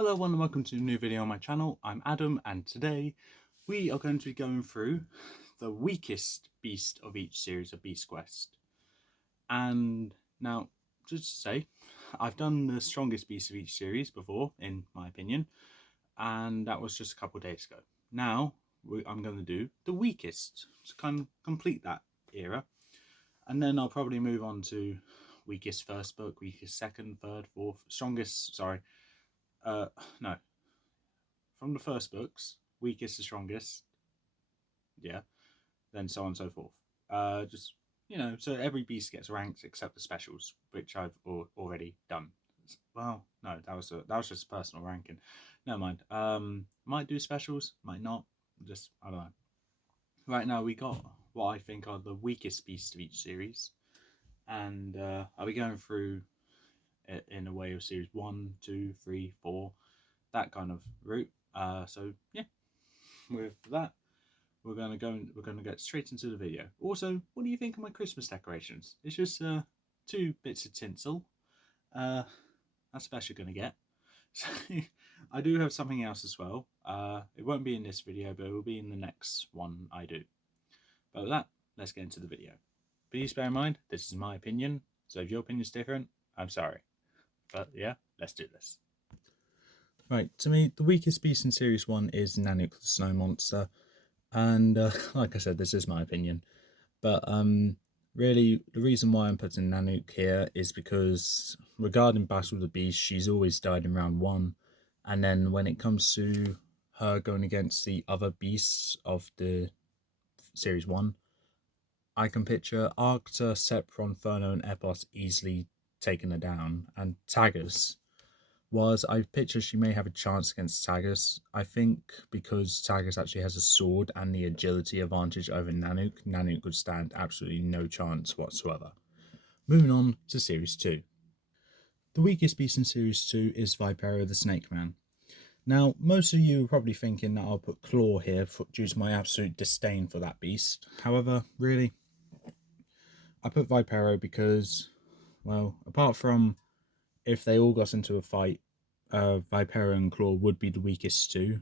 Hello and welcome to a new video on my channel. I'm Adam and today we are going to be going through the weakest beast of each series of Beast Quest. And now, just to say, I've done the strongest beast of each series before, in my opinion, and that was just a couple of days ago. Now, I'm going to do the weakest to kind of complete that era. And then I'll probably move on to weakest first book, weakest second, third, fourth, strongest, sorry, no, from the first books, weakest to strongest, yeah, then so on and so forth. Just, so every beast gets ranked except the specials, which I've already done. Well, no, that was just personal ranking. Never mind. Might do specials, might not. Just I don't know. Right now we got what I think are the weakest beasts of each series, and I'll be going through it in a way of series 1, 2, 3, 4, that kind of route. So yeah, with that, we're gonna get straight into the video. Also, what do you think of my Christmas decorations? It's just 2 bits of tinsel. That's the best you're gonna get. So, I do have something else as well. It won't be in this video, but it will be in the next one I do. But with that, let's get into the video. Please bear in mind, this is my opinion, so if your opinion is different, I'm sorry. But yeah, let's do this. Right, to me, the weakest beast in Series 1 is Nanook the Snow Monster. And like I said, this is my opinion. But really, the reason why I'm putting Nanook here is because regarding Battle of the Beast, she's always died in round 1. And then when it comes to her going against the other beasts of the Series 1, I can picture Arcta, Sepron, Inferno, and Epos easily taking her down. And Tagus, was I picture she may have a chance against Tagus. I think because Tagus actually has a sword and the agility advantage over Nanook, Nanook would stand absolutely no chance whatsoever. Moving on to Series 2. The weakest beast in Series 2 is Vipero the Snake Man. Now, most of you are probably thinking that I'll put Claw here due to my absolute disdain for that beast. However, really, I put Vipero because, well, apart from if they all got into a fight, Vipero and Claw would be the weakest too.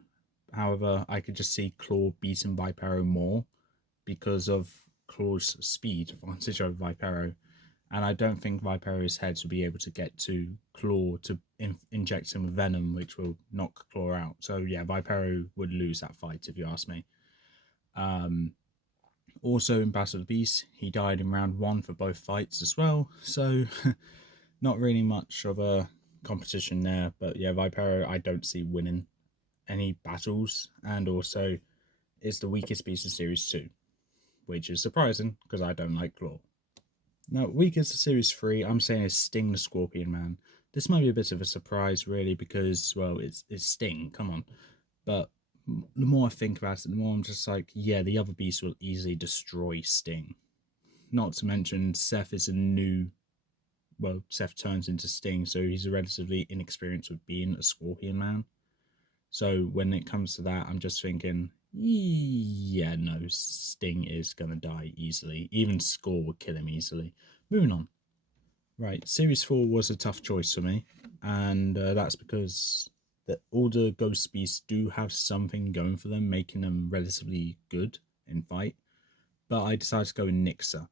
However, I could just see Claw beating Vipero more because of Claw's speed advantage over Vipero. And I don't think Vipero's heads will be able to get to Claw to inject him with Venom, which will knock Claw out. So yeah, Vipero would lose that fight if you ask me. Also in Battle of the Beast, he died in round 1 for both fights as well. So not really much of a competition there, but yeah, Vipero I don't see winning any battles, and also is the weakest beast of Series 2, which is surprising because I don't like Claw. Now, weakest of Series 3, I'm saying is Sting the Scorpion Man. This might be a bit of a surprise, really, because, well, it's Sting, come on. But the more I think about it, the more I'm just like, yeah, the other beasts will easily destroy Sting. Not to mention, Seth is a new... Well, Seth turns into Sting, so he's relatively inexperienced with being a Scorpion Man. So when it comes to that, I'm just thinking, yeah, no, Sting is going to die easily. Even Score would kill him easily. Moving on. Right, Series 4 was a tough choice for me, and that's because all the Ghost Beasts do have something going for them, making them relatively good in fight. But I decided to go with Nixa,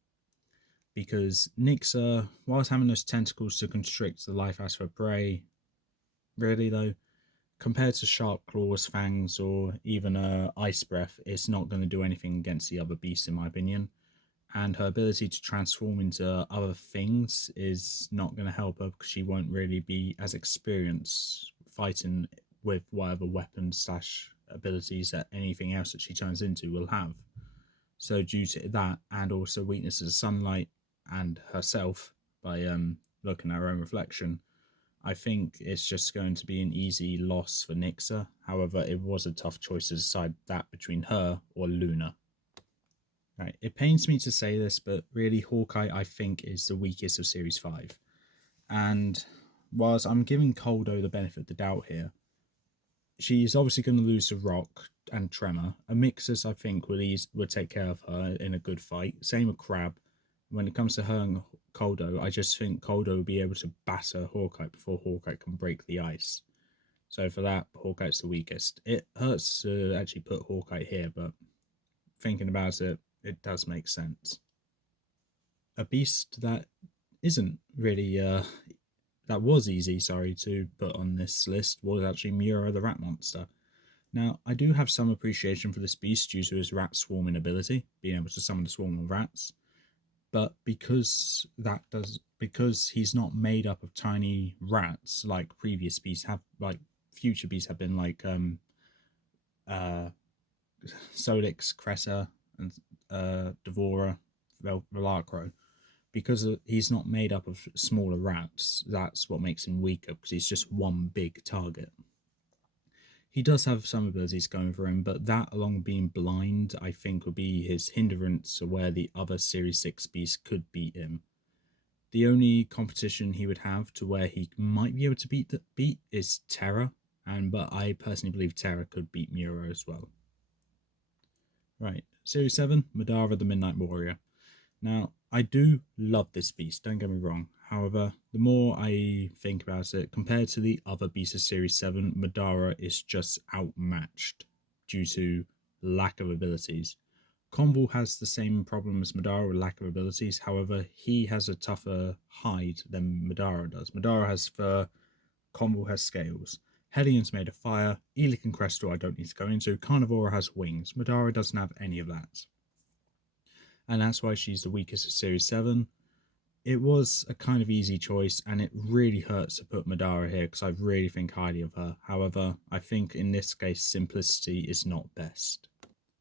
because Nixa, whilst having those tentacles to constrict the life as for prey, really though, compared to Sharp Claws, Fangs, or even Ice Breath, it's not going to do anything against the other beasts, in my opinion. And her ability to transform into other things is not going to help her because she won't really be as experienced fighting with whatever weapons / abilities that anything else that she turns into will have. So due to that, and also weaknesses of sunlight and herself by looking at her own reflection, I think it's just going to be an easy loss for Nixa. However, it was a tough choice to decide that between her or Luna. Right, it pains me to say this, but really Hawkeye I think is the weakest of Series 5. And whilst I'm giving Koldo the benefit of the doubt here, she's obviously going to lose to Rock and Tremor. A Mixus I think would take care of her in a good fight. Same with Crab. When it comes to her and Koldo, I just think Koldo will be able to batter Hawkeye before Hawkeye can break the ice. So for that, Hawkeye's the weakest. It hurts to actually put Hawkeye here, but thinking about it, it does make sense. A beast that isn't really that was easy, to put on this list was actually Mura the Rat Monster. Now, I do have some appreciation for this beast due to his rat swarming ability, being able to summon a swarm of rats. But because he's not made up of tiny rats like previous beasts have, like future beasts have been, like Solix, Cressa, and Devora, Velacro. Because he's not made up of smaller rats, that's what makes him weaker, because he's just one big target. He does have some abilities going for him, but that, along with being blind, I think would be his hindrance where the other Series 6 beasts could beat him. The only competition he would have to where he might be able to beat is Terra, but I personally believe Terra could beat Mura as well. Right, Series 7, Madara the Midnight Warrior. Now, I do love this beast, don't get me wrong. However, the more I think about it, compared to the other beasts of Series 7, Madara is just outmatched due to lack of abilities. Conval has the same problem as Madara with lack of abilities, however, he has a tougher hide than Madara does. Madara has fur, Conval has scales. Hellion's made of fire, Elik and Crystal I don't need to go into, Carnivora has wings, Madara doesn't have any of that. And that's why she's the weakest of Series 7. It was a kind of easy choice, and it really hurts to put Madara here because I really think highly of her. However, I think in this case, simplicity is not best.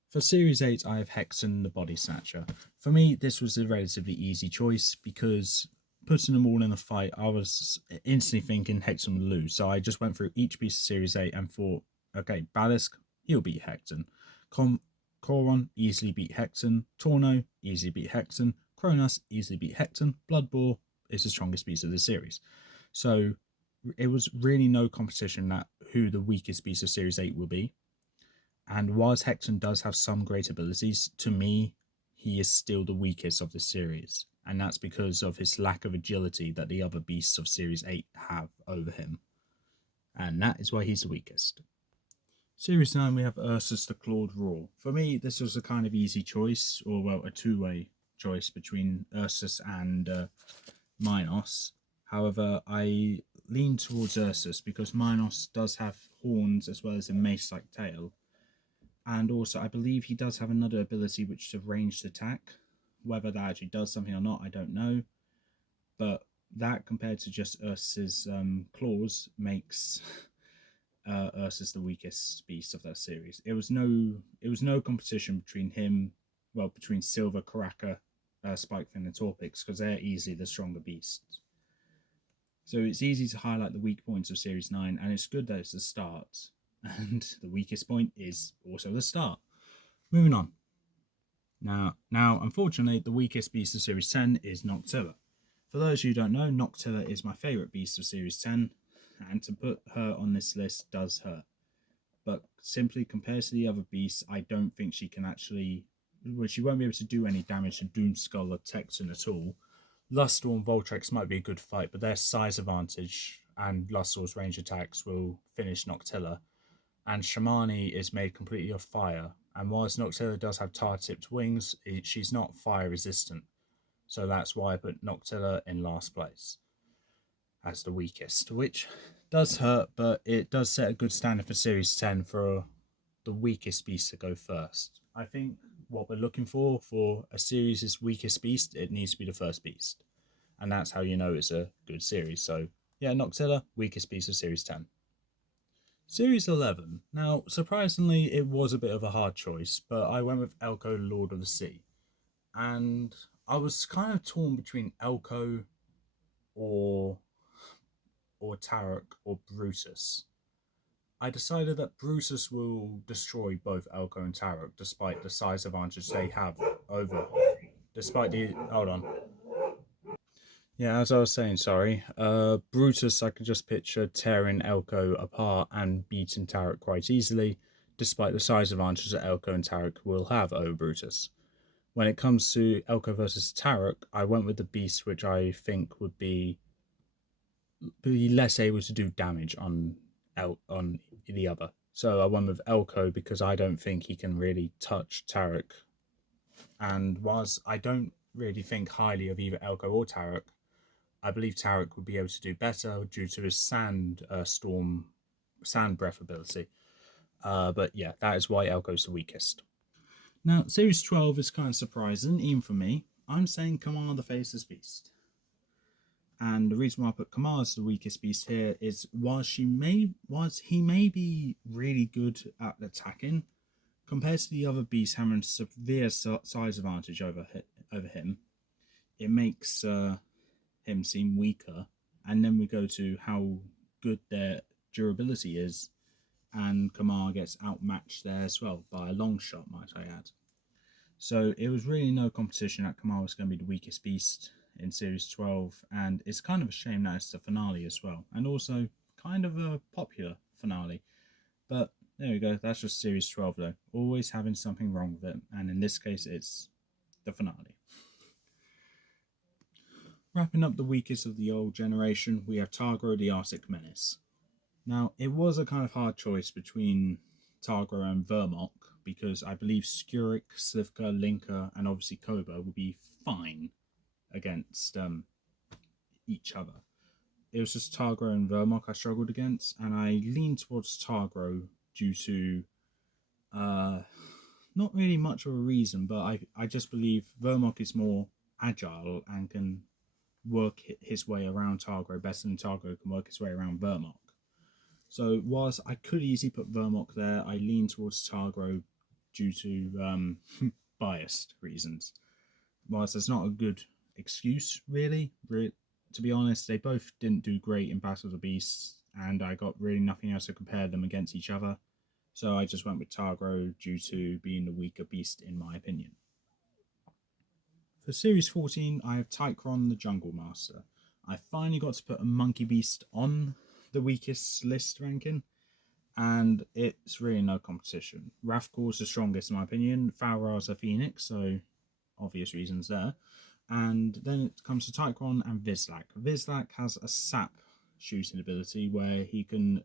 For Series 8, I have Hexen the Body Snatcher. For me, this was a relatively easy choice because putting them all in a fight, I was instantly thinking Hexen would lose. So I just went through each piece of Series 8 and thought, okay, Balisk, he'll beat Hexen. Koron easily beat Hexen. Torno easily beat Hexen. Kronos easily beat Hexen. Bloodboar is the strongest beast of the series. So it was really no competition at who the weakest beast of Series 8 will be. And whilst Hexen does have some great abilities, to me, he is still the weakest of the series. And that's because of his lack of agility that the other beasts of Series 8 have over him. And that is why he's the weakest. Series 9, we have Ursus the Clawed Roar. For me, this was a kind of easy choice, or well, a two-way choice between Ursus and Minos. However, I lean towards Ursus because Minos does have horns as well as a mace-like tail. And also, I believe he does have another ability which is a ranged attack. Whether that actually does something or not, I don't know. But that, compared to just Ursus's claws, makes Ursus the weakest beast of that series. It was no competition between him, between Silver, Karaka, Spikefin, and Torpix, because they're easily the stronger beasts. So it's easy to highlight the weak points of Series 9, and it's good that it's the start. And the weakest point is also the start. Moving on. Now, unfortunately, the weakest beast of Series 10 is Noctilla. For those who don't know, Noctilla is my favourite beast of Series 10, and to put her on this list does hurt. But simply compared to the other beasts, I don't think she can actually... Well, she won't be able to do any damage to Doomskull or Texan at all. Lustor and Voltrex might be a good fight, but their size advantage and Lustor's range attacks will finish Noctilla. And Shamani is made completely of fire, and whilst Noctilla does have tar-tipped wings, she's not fire resistant. So that's why I put Noctilla in last place as the weakest, which does hurt, but it does set a good standard for Series 10 for the weakest beast to go first. I think what we're looking for a series' weakest beast, it needs to be the first beast. And that's how you know it's a good series. So yeah, Noctilla, weakest beast of Series 10. Series 11. Now, surprisingly, it was a bit of a hard choice, but I went with Elko, Lord of the Sea. And I was kind of torn between Elko or Tarok or Brutus. I decided that Brutus will destroy both Elko and Tarok, despite the size advantage they have over... Hold on. Yeah, as I was saying, sorry. Brutus, I could just picture tearing Elko apart and beating Tarok quite easily, despite the size advantage that Elko and Tarok will have over Brutus. When it comes to Elko versus Tarok, I went with the beast which I think would be less able to do damage on on the other. So I went with Elko because I don't think he can really touch Tarek. And whilst I don't really think highly of either Elko or Tarek, I believe Tarek would be able to do better due to his sand breath ability. But yeah, that is why Elko's the weakest. Now, Series 12 is kind of surprising, even for me. I'm saying Kamar the Faceless Beast. And the reason why I put Kamar as the weakest beast here is whilst he may be really good at attacking, compared to the other beasts having severe size advantage over him, it makes him seem weaker. And then we go to how good their durability is, and Kamar gets outmatched there as well by a long shot, might I add. So it was really no competition that Kamar was going to be the weakest beast in Series 12, and it's kind of a shame that it's the finale as well, and also kind of a popular finale. But there we go, that's just Series 12 though, always having something wrong with it, and in this case it's the finale. Wrapping up the weakest of the old generation, we have Targro the Arctic Menace. Now, it was a kind of hard choice between Targro and Vermok, because I believe Skurek, Slivka, Linka, and obviously Koba would be fine against each other. It was just Targro and Vermok I struggled against, and I leaned towards Targro due to not really much of a reason, but I just believe Vermok is more agile and can work his way around Targro better than Targro can work his way around Vermok. So whilst I could easily put Vermok there, I lean towards Targro due to biased reasons. Whilst there's not a good excuse, really, to be honest, they both didn't do great in Battle of the Beasts, and I got really nothing else to compare them against each other. So I just went with Targro due to being the weaker beast in my opinion. For Series 14, I have Tychron the Jungle Master. I finally got to put a monkey beast on the weakest list ranking, and it's really no competition. Ravkor's the strongest in my opinion, Falra's a Phoenix, so obvious reasons there. And then it comes to Tychron and Vizlak. Vizlak has a sap shooting ability where he can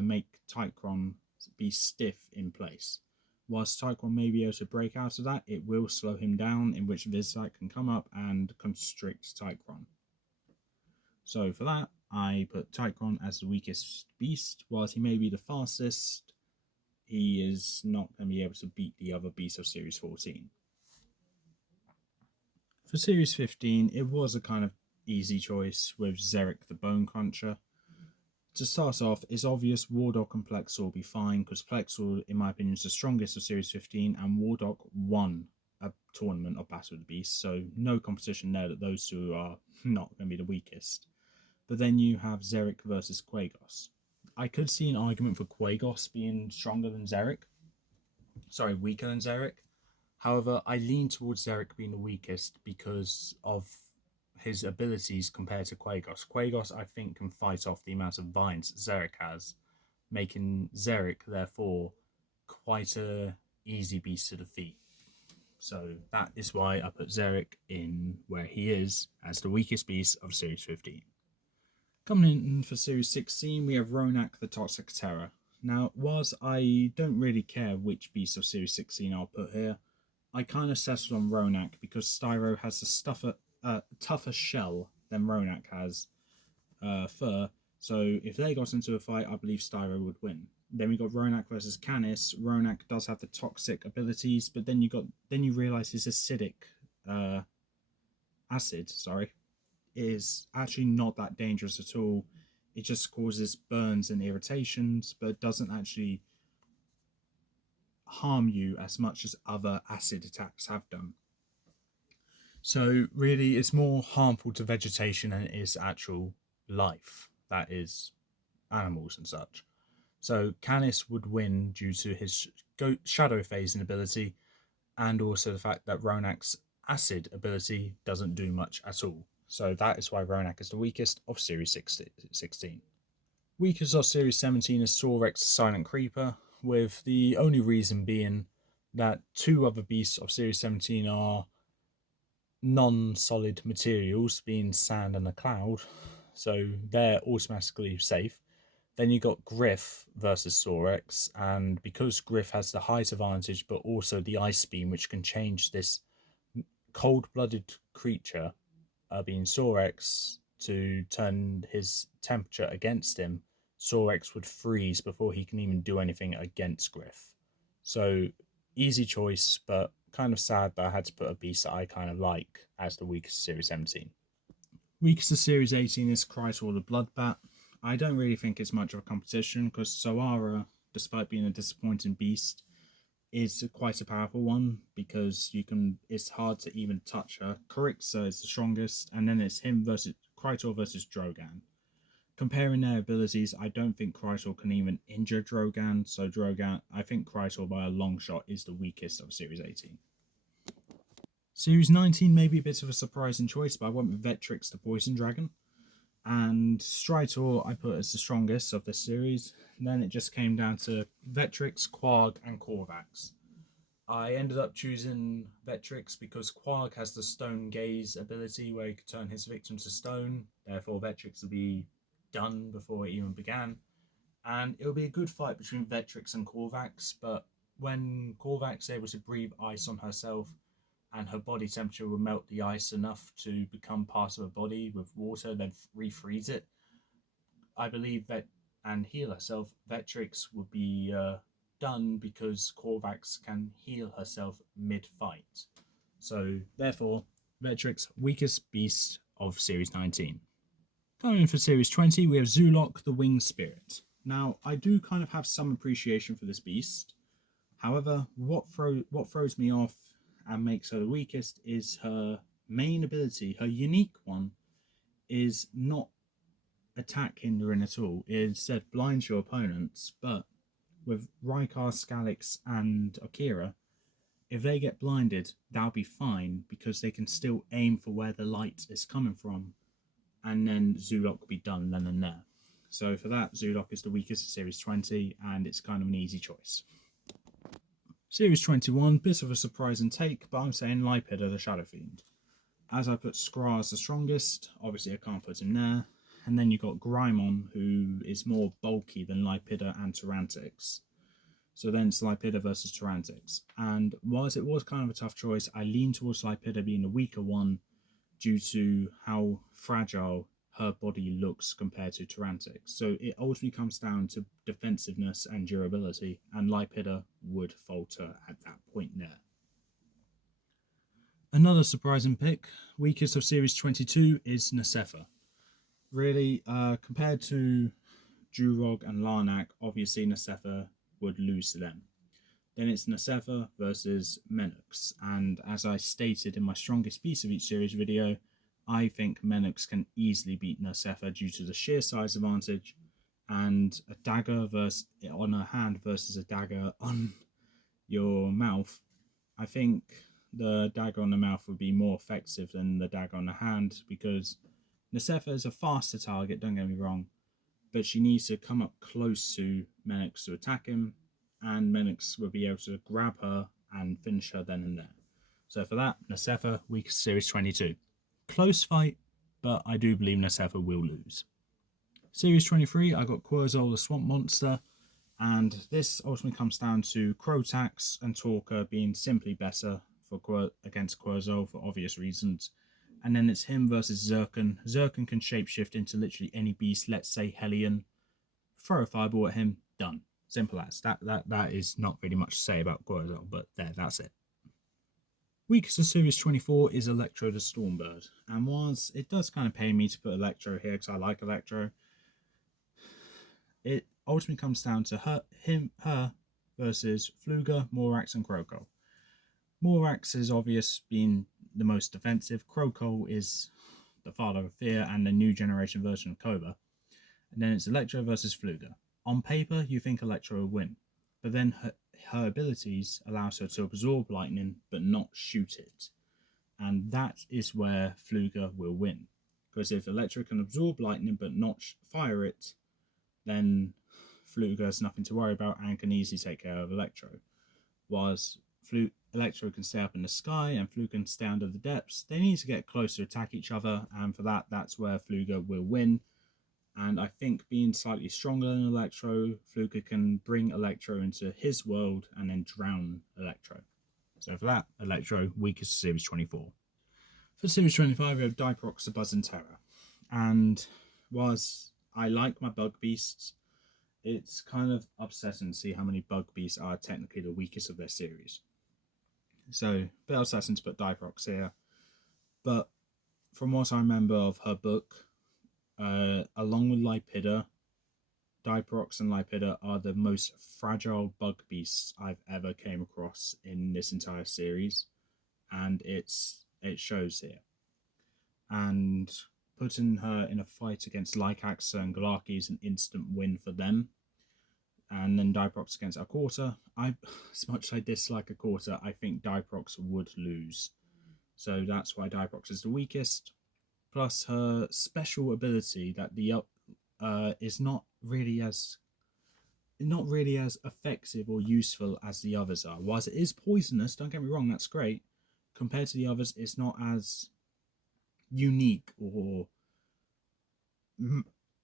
make Tychron be stiff in place. Whilst Tychron may be able to break out of that, it will slow him down, in which Vizlak can come up and constrict Tychron. So for that, I put Tychron as the weakest beast. Whilst he may be the fastest, he is not going to be able to beat the other beasts of Series 14. For Series 15, it was a kind of easy choice with Xeric the Bone Cruncher. To start off, it's obvious Wardok and Plexor will be fine, because Plexor, in my opinion, is the strongest of Series 15, and Wardok won a tournament of Battle of the Beasts, so no competition there that those two are not going to be the weakest. But then you have Xeric versus Quagos. I could see an argument for Quagos being stronger than Xeric. Sorry, weaker than Xeric. However, I lean towards Xeric being the weakest because of his abilities compared to Quagos. Quagos, I think, can fight off the amount of vines Xeric has, making Xeric, therefore, quite a easy beast to defeat. So that is why I put Xeric in where he is as the weakest beast of Series 15. Coming in for Series 16, we have Ronak the Toxic Terror. Now, whilst I don't really care which beast of Series 16 I'll put here, I kind of settled on Ronak because Styro has a tougher shell than Ronak has fur. So if they got into a fight, I believe Styro would win. Then we got Ronak versus Canis. Ronak does have the toxic abilities, but then you realise his acidic acid, is actually not that dangerous at all. It just causes burns and irritations, but doesn't actually harm you as much as other acid attacks have done. So really, it's more harmful to vegetation than it is actual life, that is animals and such. So Canis would win due to his shadow phasing ability, and also the fact that Ronak's acid ability doesn't do much at all. So that is why Ronak is the weakest of Series 16. Weakest of Series 17 is Sorex Silent Creeper, with the only reason being that two other beasts of Series 17 are non-solid materials, being sand and a cloud, so they're automatically safe. Then you got Griff versus Sorex, and because Griff has the height advantage, but also the Ice Beam, which can change this cold-blooded creature, being Sorex, to turn his temperature against him, Sorex would freeze before he can even do anything against Griff. So, easy choice, but kind of sad that I had to put a beast that I kind of like as the weakest Series 17. Weakest of Series 18 is Krytor the Bloodbat. I don't really think it's much of a competition because Soara, despite being a disappointing beast, is quite a powerful one because it's hard to even touch her. Corixa is the strongest, and then it's him versus Krytor versus Drogan. Comparing their abilities, I don't think Krytor can even injure Drogan, so I think Krytor by a long shot is the weakest of Series 18. Series 19 may be a bit of a surprising choice, but I went with Vectrix the Poison Dragon. And Stritor I put as the strongest of this series. And then it just came down to Vectrix, Quag, and Corvax. I ended up choosing Vectrix because Quag has the Stone Gaze ability where he could turn his victims to stone. Therefore, Vectrix will be done before it even began. And it'll be a good fight between Vectrix and Corvax, but when Corvax is able to breathe ice on herself, and her body temperature will melt the ice enough to become part of her body with water, then refreeze it, I believe that, and heal herself, Vectrix would be done because Corvax can heal herself mid-fight. So, therefore, Vectrix, weakest beast of Series 19. Coming in for Series 20, we have Zoolock, the Winged Spirit. Now, I do kind of have some appreciation for this beast. However, what throws me off and makes her the weakest is her main ability. Her unique one is not attack hindering at all. It instead blinds your opponents, but with Rykar, Scalix, and Akira, if they get blinded, that'll be fine because they can still aim for where the light is coming from, and then Zoolock will be done then and there. So for that, Zoolock is the weakest of Series 20, and it's kind of an easy choice. Series 21, bit of a surprising take, but I'm saying Lipida the Shadow Fiend. As I put Skra as the strongest, obviously I can't put him there. And then you've got Greymon, who is more bulky than Lipida and Tyrantix. So then it's Lipida versus Tyrantix. And whilst it was kind of a tough choice, I lean towards Lipida being the weaker one due to how fragile her body looks compared to Tyrantix. So it ultimately comes down to defensiveness and durability, and Lipida would falter at that point there. Another surprising pick, weakest of Series 22, is Nasefa. Really, compared to Durog and Larnak, obviously Nasefa would lose to them. Then it's Nasefa versus Menux, and as I stated in my strongest piece of each series video, I think Menux can easily beat Nasefa due to the sheer size advantage, and a dagger on her hand versus a dagger on your mouth. I think the dagger on the mouth would be more effective than the dagger on the hand because Nasefa is a faster target, don't get me wrong, but she needs to come up close to Menux to attack him, and Menux will be able to grab her and finish her then and there. So for that, Nasefa, weakest Series 22. Close fight, but I do believe Nasefa will lose. Series 23, I got Querzal the Swamp Monster, and this ultimately comes down to Crotax and Torka being simply better against Querzal for obvious reasons. And then it's him versus Zircon. Zircon can shapeshift into literally any beast, let's say Hellion. Throw a fireball at him, done. Simple as. That is not really much to say about Querzal, but that's it. Weakest of Series 24 is Electro the Stormbird. And whilst it does kind of pay me to put Electro here because I like Electro, it ultimately comes down to her versus Fluga, Morax, and Krokol. Morax is obvious being the most defensive. Krokol is the father of fear and the new generation version of Cobra. And then it's Electro versus Fluga. On paper, you think Electro will win, but then her abilities allows her to absorb lightning but not shoot it. And that is where Fluga will win. Because if Electro can absorb lightning but not fire it, then Fluga has nothing to worry about and can easily take care of Electro. Whilst Electro can stay up in the sky and Fluga can stay under the depths, they need to get close to attack each other, and for that, that's where Fluga will win. And I think being slightly stronger than Electro, Fluka can bring Electro into his world and then drown Electro. So for that, Electro, weakest Series 24. For Series 25, we have Diprox, the Buzz and Terror. And whilst I like my Bug Beasts, it's kind of upsetting to see how many Bug Beasts are technically the weakest of their series. So, a bit upsetting to put Diprox here. But from what I remember of her book, along with Lipida, Diprox and Lipida are the most fragile bug beasts I've ever came across in this entire series, and it shows here. And putting her in a fight against Lycax and Galaki is an instant win for them. And then Diprox against Akorta. As much as I dislike Akorta, I think Diprox would lose. So that's why Diprox is the weakest. Plus her special ability that the is not really as effective or useful as the others are. Whilst it is poisonous, don't get me wrong, that's great. Compared to the others, it's not as unique or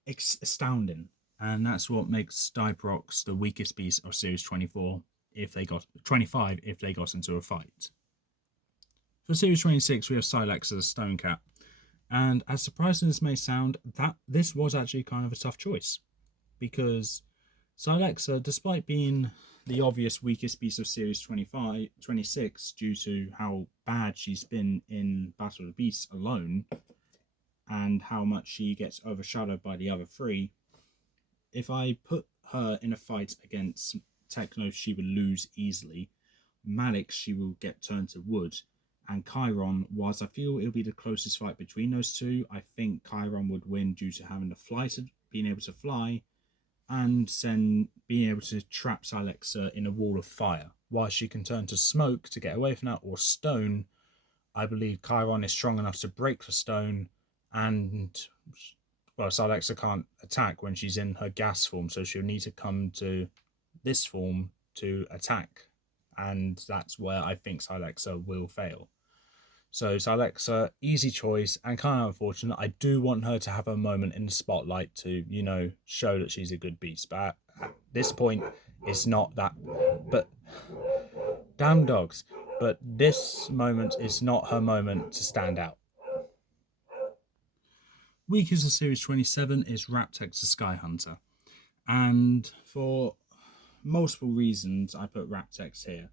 astounding. And that's what makes Diprox the weakest beast of Series 24 if they got 25 if they got into a fight. For Series 26, we have Sylex as a Stone Cat. And as surprising as this may sound, this was actually kind of a tough choice. Because Sylexa, despite being the obvious weakest beast of Series 26 due to how bad she's been in Battle of the Beasts alone, and how much she gets overshadowed by the other three, if I put her in a fight against Techno, she would lose easily. Malix, she will get turned to wood. And Chiron, whilst I feel it'll be the closest fight between those two, I think Chiron would win due to having being able to fly, and then being able to trap Sylexa in a wall of fire. While she can turn to smoke to get away from that, or stone, I believe Chiron is strong enough to break the stone, and well, Sylexa can't attack when she's in her gas form, so she'll need to come to this form to attack, and that's where I think Sylexa will fail. So Sylexa, easy choice, and kind of unfortunate. I do want her to have a moment in the spotlight to, show that she's a good beast. But at this point, it's not that. But damn dogs. But this moment is not her moment to stand out. Weakest of Series 27 is Raptex the Sky Hunter. And for multiple reasons, I put Raptex here.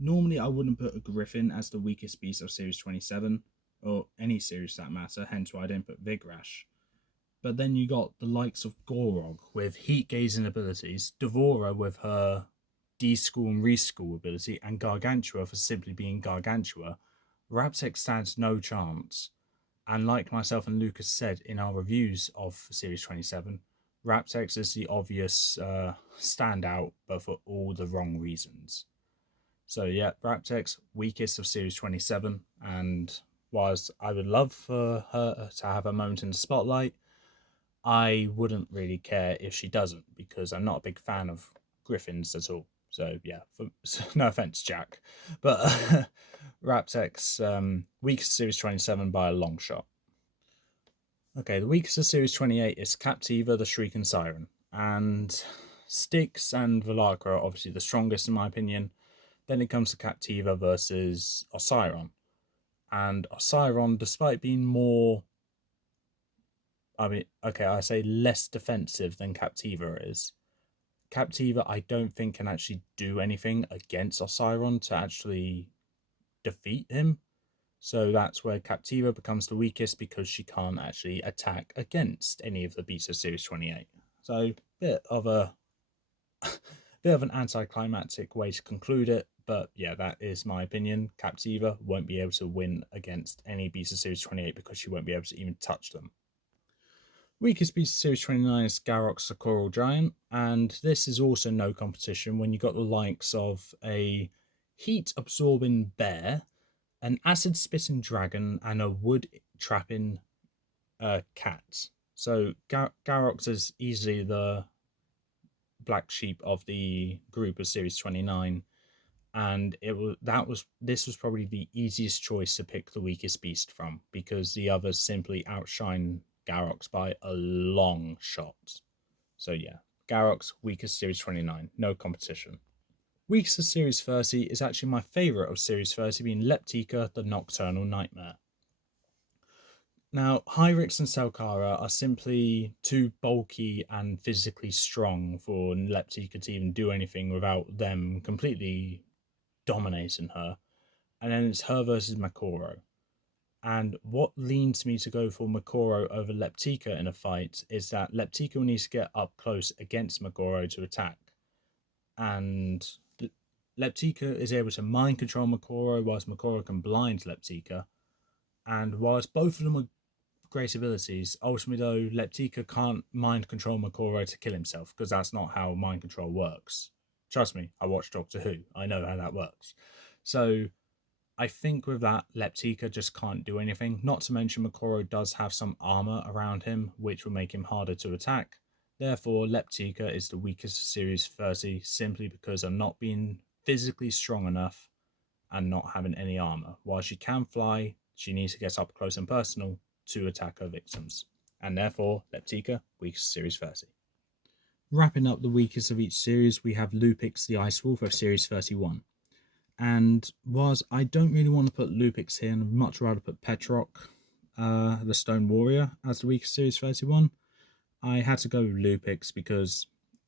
Normally, I wouldn't put a Griffin as the weakest beast of Series 27, or any series for that matter, hence why I didn't put Vigrash. But then you got the likes of Gorog with heat gazing abilities, Devora with her D-School and Reschool ability, and Gargantua for simply being Gargantua. Raptex stands no chance. And like myself and Lucas said in our reviews of Series 27, Raptex is the obvious standout, but for all the wrong reasons. So yeah, Raptex, weakest of Series 27, and whilst I would love for her to have a moment in the spotlight, I wouldn't really care if she doesn't, because I'm not a big fan of Griffins at all. So yeah, no offense, Jack, but Raptex, weakest of Series 27 by a long shot. Okay, the weakest of Series 28 is Captiva, the Shrieking Siren, and Styx and Valakra are obviously the strongest in my opinion. Then it comes to Captiva versus Osiron. And Osiron, despite being I say less defensive than Captiva is, Captiva I don't think can actually do anything against Osiron to actually defeat him. So that's where Captiva becomes the weakest, because she can't actually attack against any of the beasts of Series 28. So bit of an anticlimactic way to conclude it, but yeah, that is my opinion. Captiva won't be able to win against any beast of Series 28 because she won't be able to even touch them. Weakest beast of Series 29 is Garrox the Coral Giant, and this is also no competition when you got the likes of a heat-absorbing bear, an acid-spitting dragon, and a wood-trapping cat. So Garrox is easily the black sheep of the group of Series 29, and this was probably the easiest choice to pick the weakest beast from, because the others simply outshine Garrox by a long shot. So yeah, Garrox, weakest Series 29, no competition. Weakest of Series 30 is actually my favourite of Series 30, being Leptika, the Nocturnal Nightmare. Now, Hyrix and Selkara are simply too bulky and physically strong for Leptika to even do anything without them completely dominating her. And then it's her versus Makoro. And what leads me to go for Makoro over Leptika in a fight is that Leptika needs to get up close against Makoro to attack. And Leptika is able to mind control Makoro, whilst Makoro can blind Leptika. And whilst both of them are great abilities, ultimately though, Leptika can't mind control Makoro to kill himself, because that's not how mind control works. Trust me, I watch Doctor Who. I know how that works. So I think with that, Leptika just can't do anything. Not to mention Makoro does have some armor around him, which will make him harder to attack. Therefore, Leptika is the weakest of Series 30, simply because of not being physically strong enough and not having any armor. While she can fly, she needs to get up close and personal to attack her victims. And therefore, Leptika, weakest of Series 30. Wrapping up the weakest of each series, we have Lupix the Ice Wolf of Series 31. And whilst I don't really want to put Lupix here, and I'd much rather put Petrock, the Stone Warrior, as the weakest Series 31, I had to go with Lupix because,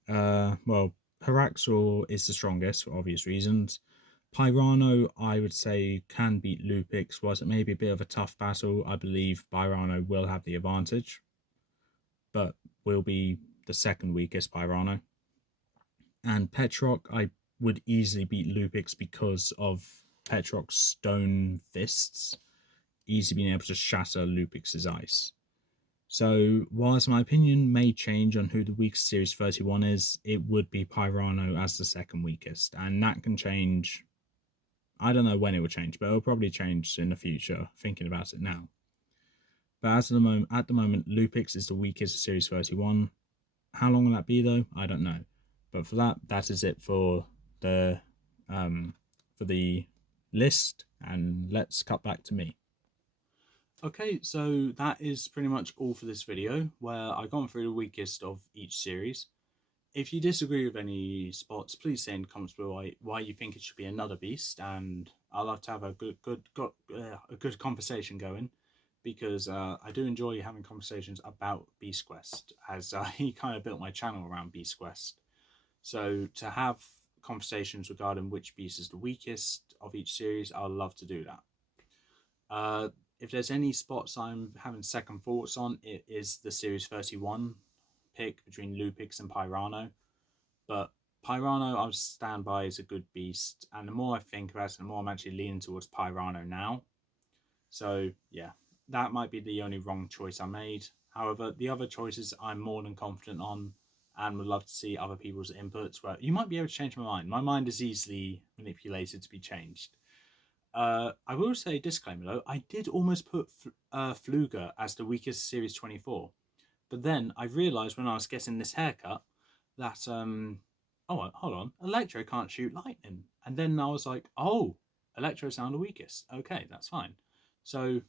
well, Haraxor is the strongest for obvious reasons. Pyrano, I would say, can beat Lupix. Whilst it may be a bit of a tough battle, I believe Pyrano will have the advantage, but will be the second weakest Pyrano. And Petrock, I would easily beat Lupix because of Petrock's stone fists, easily being able to shatter Lupix's ice. So, whilst my opinion may change on who the weakest Series 31 is, it would be Pyrano as the second weakest. And that can change. I don't know when it will change, but it will probably change in the future, thinking about it now. But at the moment, Lupix is the weakest of Series 31. How long will that be, though? I don't know. But for that is it for the list, and let's cut back to me. Okay, so that is pretty much all for this video, where I've gone through the weakest of each series. If you disagree with any spots, please say in the comments below why you think it should be another beast, and I'd love to have a good conversation going, because I do enjoy having conversations about Beast Quest, as I kind of built my channel around Beast Quest. So to have conversations regarding which beast is the weakest of each series, I'd love to do that. If there's any spots I'm having second thoughts on, it is the Series 31 pick between Lupix and Pyrano. But Pyrano, I would stand by, is a good beast. And the more I think about it, the more I'm actually leaning towards Pyrano now. So, yeah, that might be the only wrong choice I made. However, the other choices I'm more than confident on, and would love to see other people's inputs. Where you might be able to change my mind. My mind is easily manipulated to be changed. I will say, disclaimer though, I did almost put Fluga as the weakest Series 24. But then I realised when I was getting this haircut that, oh, hold on, Electro can't shoot lightning. And then I was like, oh, Electro's now the weakest. Okay, that's fine. So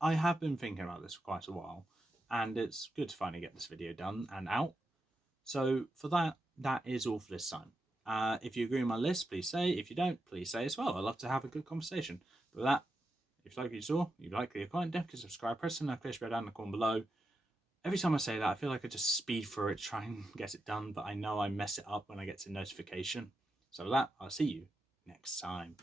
I have been thinking about this for quite a while, and it's good to finally get this video done and out. So for that is all for this time. If you agree with my list, please say. If you don't, please say as well. I'd love to have a good conversation. But with that, if you like what you saw, you'd like to comment, don't forget to subscribe, press the notification bell down in the corner below. Every time I say that, I feel like I just speed through it, try and get it done, but I know I mess it up when I get to notification. So with that, I'll see you next time.